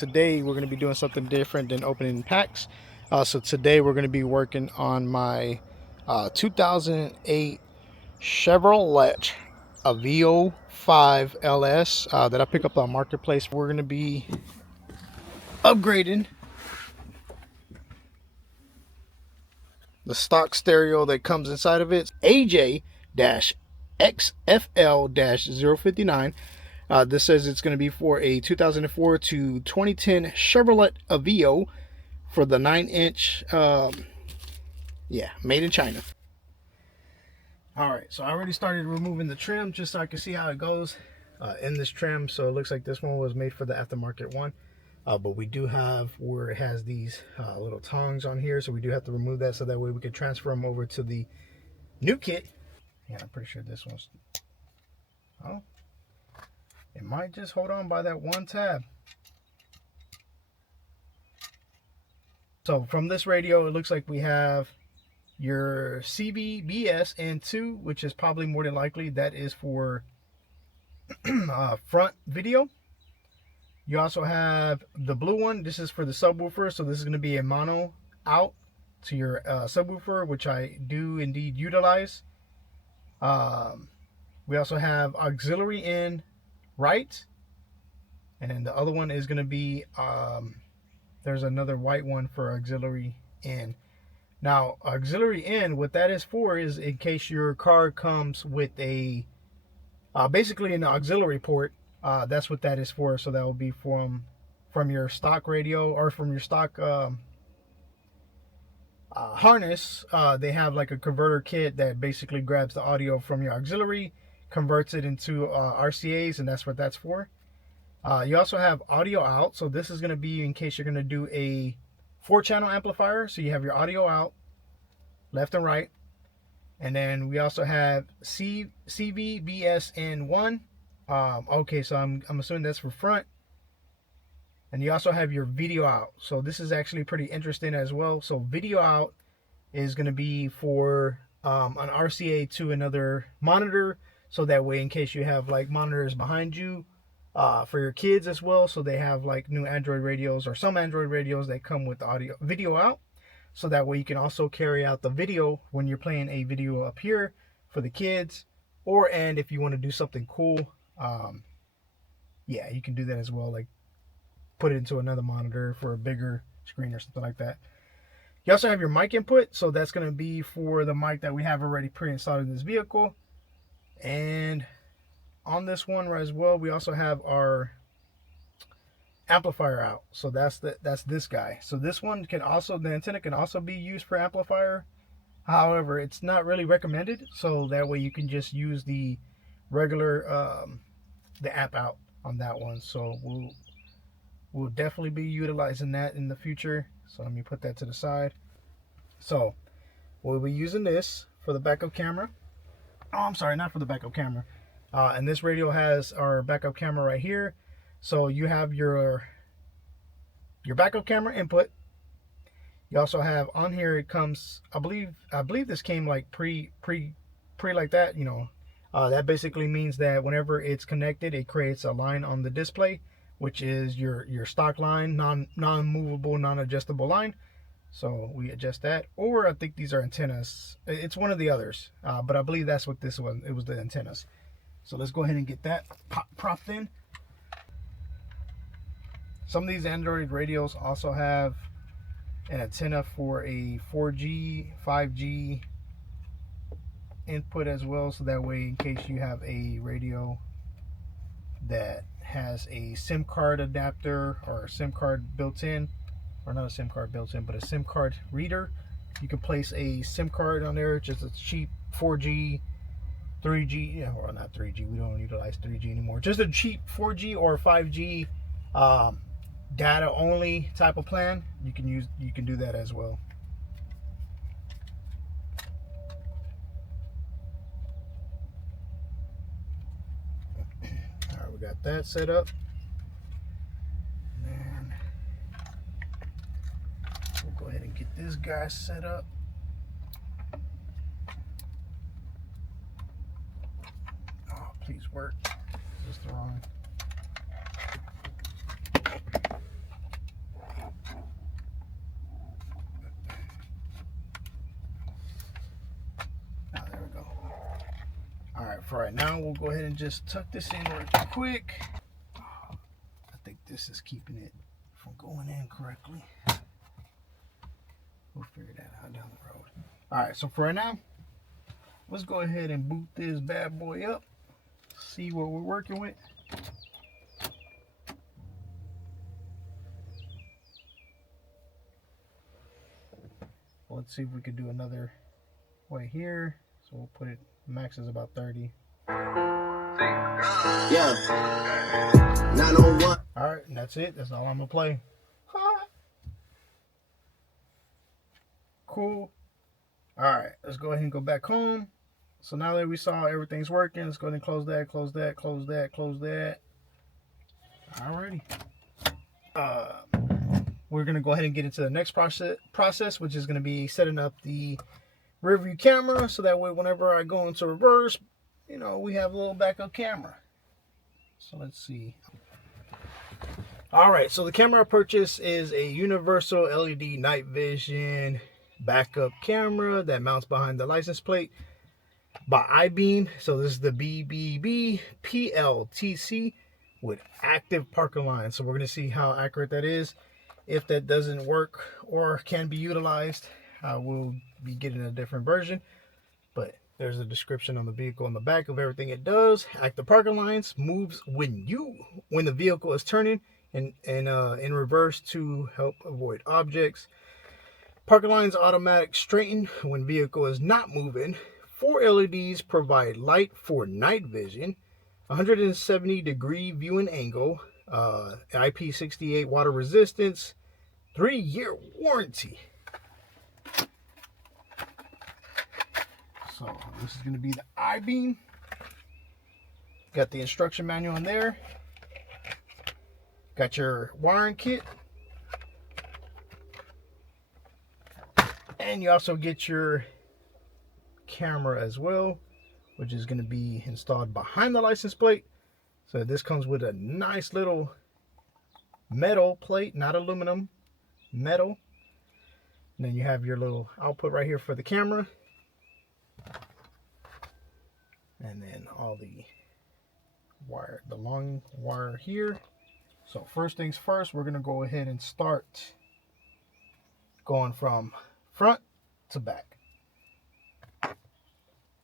Today we're going to be doing something different than opening packs. So today we're going to be working on my 2008 Chevrolet Aveo5 LS that I picked up on Marketplace. We're going to be upgrading the stock stereo that comes inside of it. AJ-XFL-059. This says it's going to be for a 2004 to 2010 Chevrolet Aveo for the 9-inch, made in China. Alright, so I already started removing the trim just so I can see how it goes in this trim. So it looks like this one was made for the aftermarket one. But we do have where it has these little tongs on here, so we do have to remove that so that way we can transfer them over to the new kit. Yeah, I'm pretty sure this one's... Oh, it might just hold on by that one tab. So from this radio, it looks like we have your CVBS and 2, which is probably more than likely that is for front video. You also have the blue one. This is for the subwoofer, so this is going to be a mono out to your subwoofer, which I do indeed utilize. We also have auxiliary in right, and then the other one is going to be there's another white one for auxiliary in. Now auxiliary in, what that is for is in case your car comes with a basically an auxiliary port. That's what that is for. So that will be from your stock radio or from your stock harness. They have like a converter kit that basically grabs the audio from your auxiliary, converts it into RCAs, and that's what that's for. You also have audio out, so this is going to be in case you're going to do a 4-channel amplifier. So you have your audio out, left and right, and then we also have CVBSN1. Okay, so I'm assuming that's for front, and you also have your video out. So this is actually pretty interesting as well. So video out is going to be for an RCA to another monitor, so that way in case you have like monitors behind you. For your kids as well, so they have like new Android radios or some Android radios that come with audio video out, so that way you can also carry out the video when you're playing a video up here for the kids, and if you want to do something cool, yeah, you can do that as well, like put it into another monitor for a bigger screen or something like that. You also have your mic input, so that's going to be for the mic that we have already pre-installed in this vehicle. And on this one as well, we also have our amplifier out. So that's this guy. So this one can also, the antenna can also be used for amplifier. However, it's not really recommended. So that way you can just use the regular the app out on that one. So we'll definitely be utilizing that in the future. So let me put that to the side. So we'll be using this for the backup camera. Oh, I'm sorry, not for the backup camera. And this radio has our backup camera right here. So you have your backup camera input. You also have on here, it comes, I believe this came like pre like that, you know. That basically means that whenever it's connected, it creates a line on the display, which is your stock line, non-movable, non-adjustable line. So we adjust that. Or I think these are antennas. It's one of the others, but I believe that's what this was. It was the antennas. So let's go ahead and get that propped in. Some of these Android radios also have an antenna for a 4G, 5G input as well. So that way, in case you have a radio that has a SIM card adapter or a SIM card built in, or not a SIM card built in, but a SIM card reader, you can place a SIM card on there, just a cheap 4G, 3G, yeah, well, not 3G, we don't utilize 3G anymore, just a cheap 4G or 5G data only type of plan. You can do that as well. All right, we got that set up, and we'll go ahead and get this guy set up. Please work. Is this the wrong? for right now, we'll go ahead and just tuck this in real quick. I think this is keeping it from going in correctly. We'll figure that out down the road. Alright, so for right now, let's go ahead and boot this bad boy up. See what we're working with. Let's see if we could do another way here. So we'll put it, max is about 30. Yeah. 901. Alright, and that's it. That's all I'm gonna play. Cool. Alright, let's go ahead and go back home. So now that we saw everything's working, let's go ahead and close that, close that, close that, close that. Alrighty. We're gonna go ahead and get into the next process, which is gonna be setting up the rear view camera, so that way whenever I go into reverse, you know, we have a little backup camera. So let's see. All right, so the camera I purchased is a universal LED night vision backup camera that mounts behind the license plate by iBeam. So this is the BBB PLTC with active parking line. So we're going to see how accurate that is. If that doesn't work or can be utilized, we'll be getting a different version. But there's a description on the vehicle on the back of everything it does. Active parking lines moves when the vehicle is turning and in reverse to help avoid objects. Parking lines automatic straighten when vehicle is not moving. 4 LEDs provide light for night vision. 170-degree viewing angle. IP68 water resistance. 3-year warranty. So this is going to be the iBeam. Got the instruction manual in there. Got your wiring kit. And you also get your camera as well, which is going to be installed behind the license plate. So this comes with a nice little metal plate, not aluminum, metal. And then you have your little output right here for the camera. And then all the wire, the long wire here. So first things first, we're going to go ahead and start going from front to back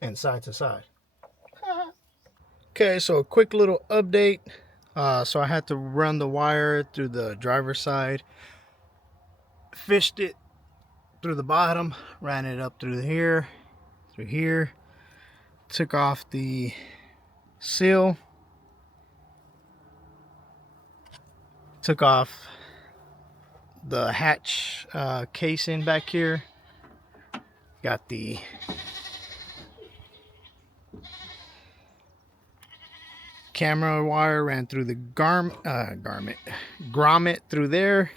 and side to side. Okay, so a quick little update. So I had to run the wire through the driver's side, fished it through the bottom, ran it up through here, took off the seal, took off the hatch casing back here, got the camera wire, ran through the grommet through there,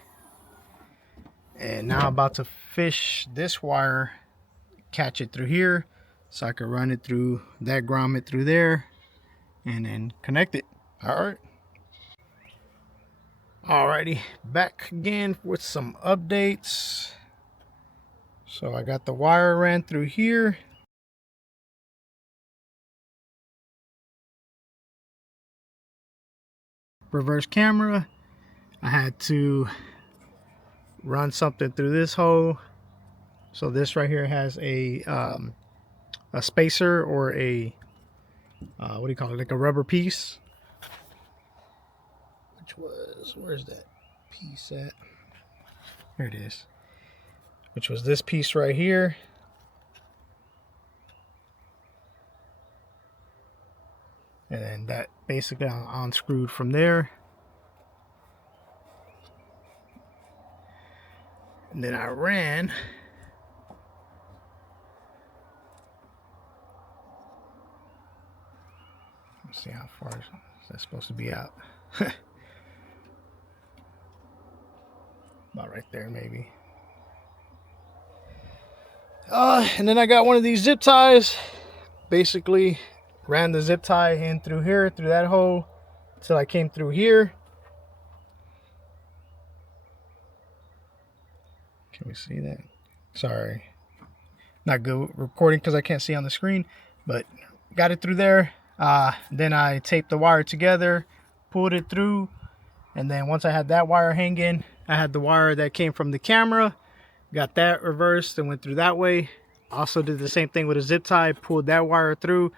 and now I'm about to fish this wire, catch it through here so I can run it through that grommet through there and then connect it. Alrighty, back again with some updates. So I got the wire ran through here. Reverse camera, I had to run something through this hole. So this right here has a spacer, or a what do you call it, like a rubber piece, which was, where's that piece at? Here it is, which was this piece right here. And then that basically unscrewed from there. And then I ran let's see how far is that supposed to be out. About right there maybe. And then I got one of these zip ties. Basically ran the zip tie in through here, through that hole, till I came through here. Can we see that? Sorry, not good recording because I can't see on the screen, but got it through there. Then I taped the wire together, pulled it through, and then once I had that wire hanging, I had the wire that came from the camera, got that reversed and went through that way. Also did the same thing with a zip tie, pulled that wire through.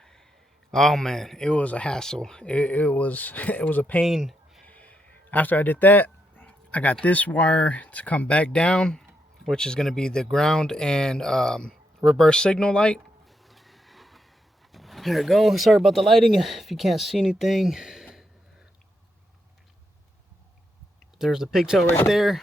Oh man, it was a hassle. It was a pain. After I did that, I got this wire to come back down, which is going to be the ground and reverse signal light. There we go. Sorry about the lighting if you can't see anything. There's the pigtail right there.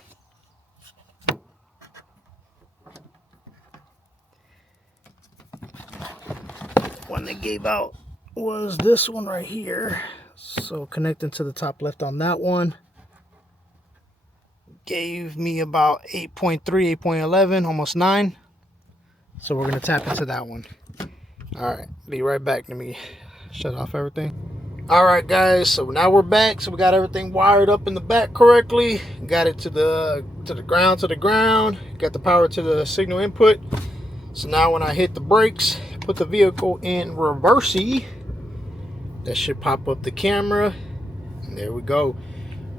One they gave out was this one right here. So connecting to the top left on that one gave me about 8.3, 8.11, almost 9. So we're gonna tap into that one. All right, be right back. Let me shut off everything. All right, guys, so now we're back. So we got everything wired up in the back correctly. Got it to the ground. Got the power to the signal input. So now when I hit the brakes, put the vehicle in reversey, that should pop up the camera, and there we go.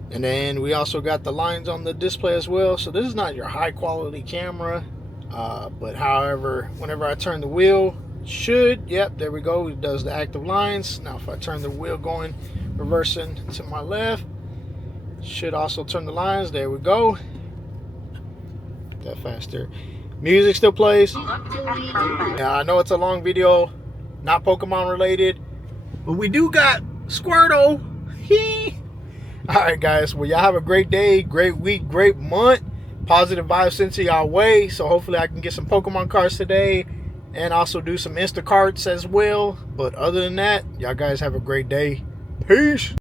And then we also got the lines on the display as well. So this is not your high quality camera, but however, whenever I turn the wheel, yep, there we go, it does the active lines. Now if I turn the wheel going reversing to my left, should also turn the lines. There we go. That faster. Music still plays. Yeah, I know it's a long video, not Pokemon related, but we do got Squirtle. Alright guys, well y'all have a great day, great week, great month. Positive vibes sent to y'all way. So hopefully I can get some Pokemon cards today and also do some Instacarts as well. But other than that, y'all guys have a great day. Peace.